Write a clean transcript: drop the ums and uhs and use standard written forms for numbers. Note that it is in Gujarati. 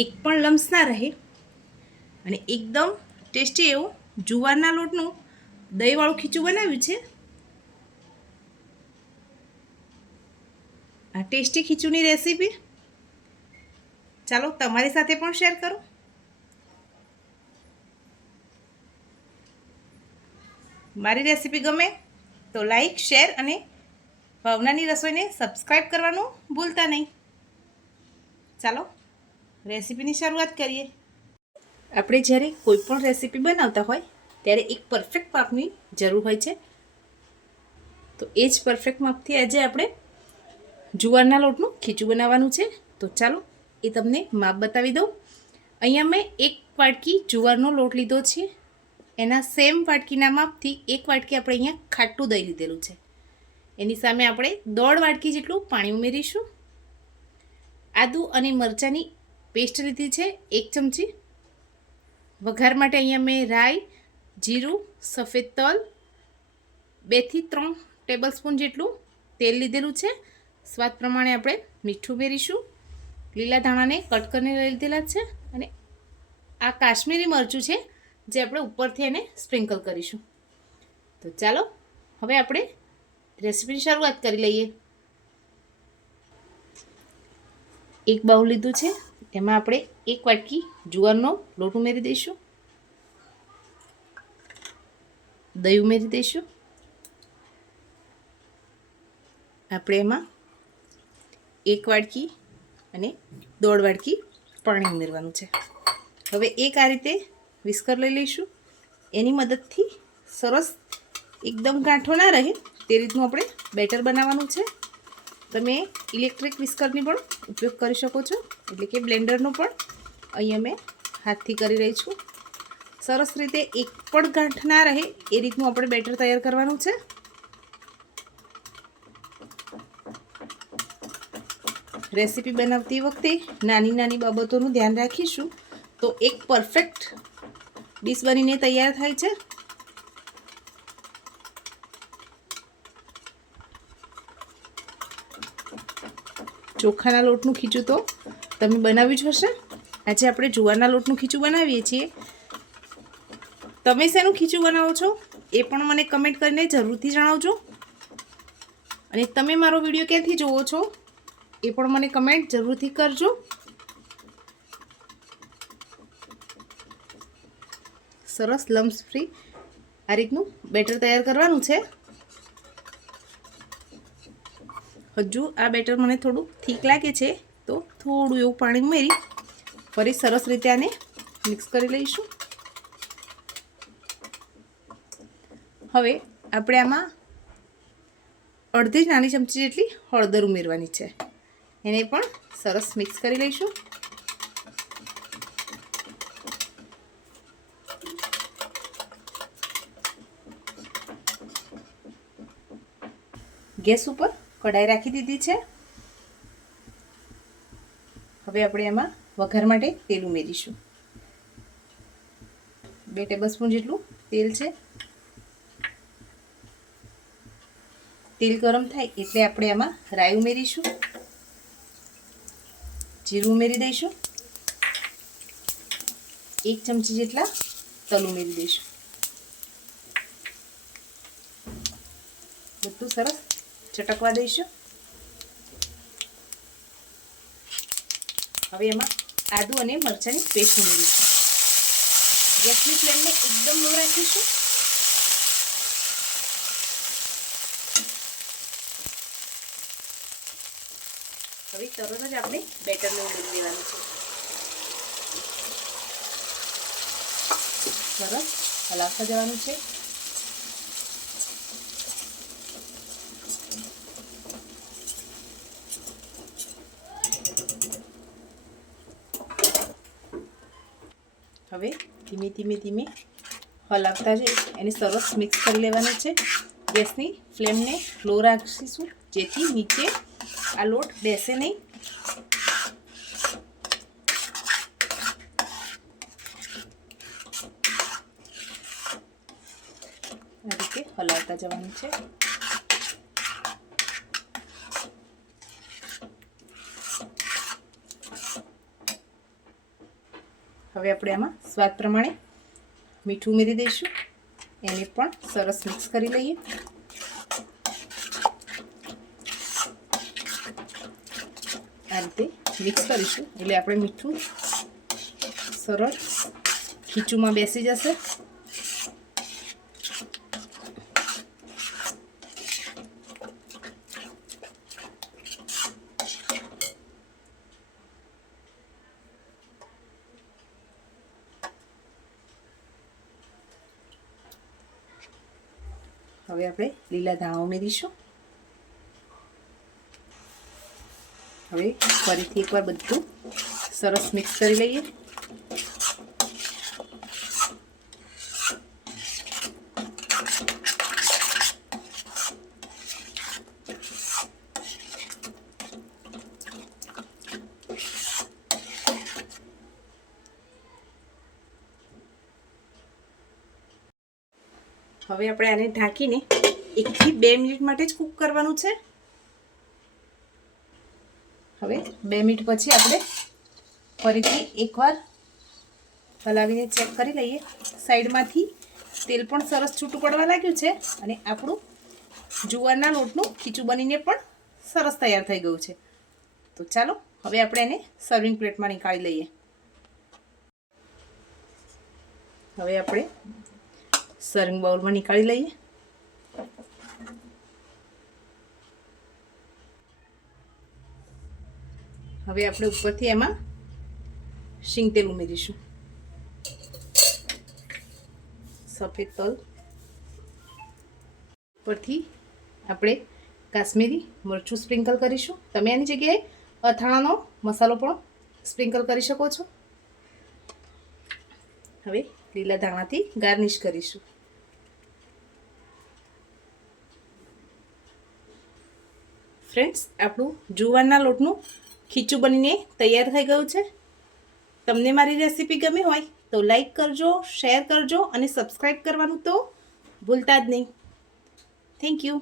એક પણ લમ્સ ના રહે અને એકદમ ટેસ્ટી એવું જુવારના લોટનું દહીંવાળું ખીચું બનાવ્યું છે. આ ટેસ્ટી ખીચુની રેસીપી ચાલો તમારી સાથે પણ શેર કરું. મારી રેસીપી ગમે તો લાઈક, શેર અને ભાવનાની રસોઈને સબસ્ક્રાઈબ કરવાનું ભૂલતા નહીં. ચાલો રેસીપીની શરૂઆત કરીએ. આપણે જ્યારે કોઈ પણ રેસીપી બનાવતા હોય ત્યારે એક પરફેક્ટ માપની જરૂર હોય છે. તો એ જ પરફેક્ટ માપથી આજે આપણે જુવારના લોટનું ખીચું બનાવવાનું છે. તો ચાલો એ તમને માપ બતાવી દઉં. અહીંયા મેં 1 વાટકી જુવારનો લોટ લીધો છે. એના સેમ વાટકીના માપથી 1 વાટકી આપણે અહીંયા ખાટું દહીં લીધેલું છે. એની સામે આપણે 1.5 વાટકી જેટલું પાણી ઉમેરીશું. આદુ અને મરચાંની પેસ્ટ લીધી છે 1 ચમચી. વઘાર માટે અહીંયા મેં રાઈ, જીરું, સફેદ તલ, 2 થી 3 ટેબલ સ્પૂન જેટલું તેલ લીધેલું છે. સ્વાદ પ્રમાણે આપણે મીઠું ઉમેરીશું. લીલા ધાણાને કટ કરીને લીધેલા છે અને આ કાશ્મીરી મરચું છે જે આપણે ઉપરથી એને સ્પ્રિંકલ કરીશું. તો ચાલો હવે આપણે રેસીપીની શરૂઆત કરી લઈએ. એક બાઉલ લીધું છે, એમાં આપણે 1 વાટકી જુવારનો લોટ ઉમેરી દઈશું. દહીં ઉમેરી દઈશું. આપણે એમાં 1 વાટકી અને 1.5 વાટકી પાણી ઉમેરવાનું છે. હવે એક આ રીતે વિસ્કર લઈ લઈશું. એની મદદથી સરસ એકદમ ગાંઠો ના રહે તે રીતનું આપણે બેટર બનાવવાનું છે. તમે ઇલેક્ટ્રિક વિસ્કરની પણ ઉપયોગ કરી શકો છો, એટલે કે બ્લેન્ડરનો પણ. અહીંયા મેં હાથથી કરી રહી છું. સરસ રીતે એક પણ ગાંઠ ના રહે એ રીતનું આપણે બેટર તૈયાર કરવાનું છે. રેસીપી બનાવતી વખતે નાની નાની બાબતોનું ધ્યાન રાખીશું તો એક પરફેક્ટ ડીશ બનીને તૈયાર થાય છે. ચોખાના લોટનું ખીચું તો તમે બનાવ્યું જ હશે. આજે આપણે જુવારના લોટનું ખીચું બનાવીએ છીએ. તમે શેનું ખીચું બનાવો છો એ પણ મને કમેન્ટ કરીને જરૂરથી જણાવજો. અને તમે મારો વિડીયો ક્યાંથી જુઓ છો એ પણ મને કમેન્ટ જરૂરથી કરજો. સરસ લમ્સ ફ્રી આ રીતનું બેટર તૈયાર કરવાનું છે. હજુ આ બેટર મને થોડું થીક લાગે છે તો થોડું એવું પાણી ઉમેરી ફરી સરસ રીતે આને મિક્સ કરી લઈશું. હવે આપણે આમાં અડધી નાની ચમચી જેટલી હળદર ઉમેરવાની છે. એને પણ સરસ મિક્સ કરી લઈશું. ગેસ ઉપર કઢાઈ રાખી દીધી છે. હવે આપણે એમાં વઘાર માટે તેલ ઉમેરીશું. 2 ટેબલસ્પૂન જેટલું તેલ છે. તેલ ગરમ થાય એટલે આપણે આમાં રાઈ ઉમેરીશું. જીરું ઉમેરી દઈશું. 1 ચમચી જેટલા તલ ઉમેરી દઈશું. બધું સરસ ચટકવા દઈશું. હવે એમાં આદુ અને મરચાંની પેસ્ટ ઉમેરીશું. ગેસની ફ્લેમને એકદમ લો રાખીશું. હવે તરત જ આપણે બેટરને ઉમેરી દેવાનું છે. સરસ હલાવતા જવાનું છે. હવે ધીમે ધીમે હલાવતા જઈ એને સરસ મિક્સ કરી લેવાનું છે. ગેસની ફ્લેમને લો રાખીશું જેથી નીચે આ લોટ બેસે નહીં. આ રીતે હલાવતા જવાનું છે. હવે આપણે આમાં સ્વાદ પ્રમાણે મીઠું ઉમેરી દઈશું. એને પણ સરસ મિક્સ કરી લઈએ. આ રીતે મિક્સ કરીશું એટલે આપણે મીઠું સરળ ખીચુમાં બેસી જશે. હવે આપણે લીલા ધાણા ઉમેરીશું. હવે ફરીથી એકવાર બધું સરસ મિક્સ કરી લઈએ. હવે આપણે આને ઢાંકીને 1 થી 2 મિનિટ માટે જ કૂક કરવાનું છે. હવે 2 મિનિટ પછી આપણે ફરીથી એકવાર હલાવીને ચેક કરી લઈએ. સાઈડમાંથી તેલ પણ સરસ છૂટું પડવા લાગ્યું છે અને આપણું જુવારના લોટનું ખીચું બનીને પણ સરસ તૈયાર થઈ ગયું છે. તો ચાલો હવે આપણે એને સર્વિંગ પ્લેટમાં નીકાળી લઈએ. હવે આપણે સર્વિંગ બાઉલમાં નીકાળી લઈએ. હવે આપણે ઉપરથી એમાં શીંગ તેલ ઉમેરીશું. સફેદ તલ ઉપરથી આપણે કાશ્મીરી મરચું સ્પ્રિંકલ કરીશું. તમે એની જગ્યાએ અથાણાનો મસાલો પણ સ્પ્રિંકલ કરી શકો છો. હવે લીલા ધાણાથી ગાર્નિશ કરીશું. ફ્રેન્ડ્સ, આપણું જુવારના લોટનું ખીચું બનીને તૈયાર થઈ ગયું છે. તમને મારી રેસીપી ગમી હોય તો લાઈક કરજો, શેર કરજો અને સબસ્ક્રાઈબ કરવાનું તો ભૂલતા જ નહીં. Thank you.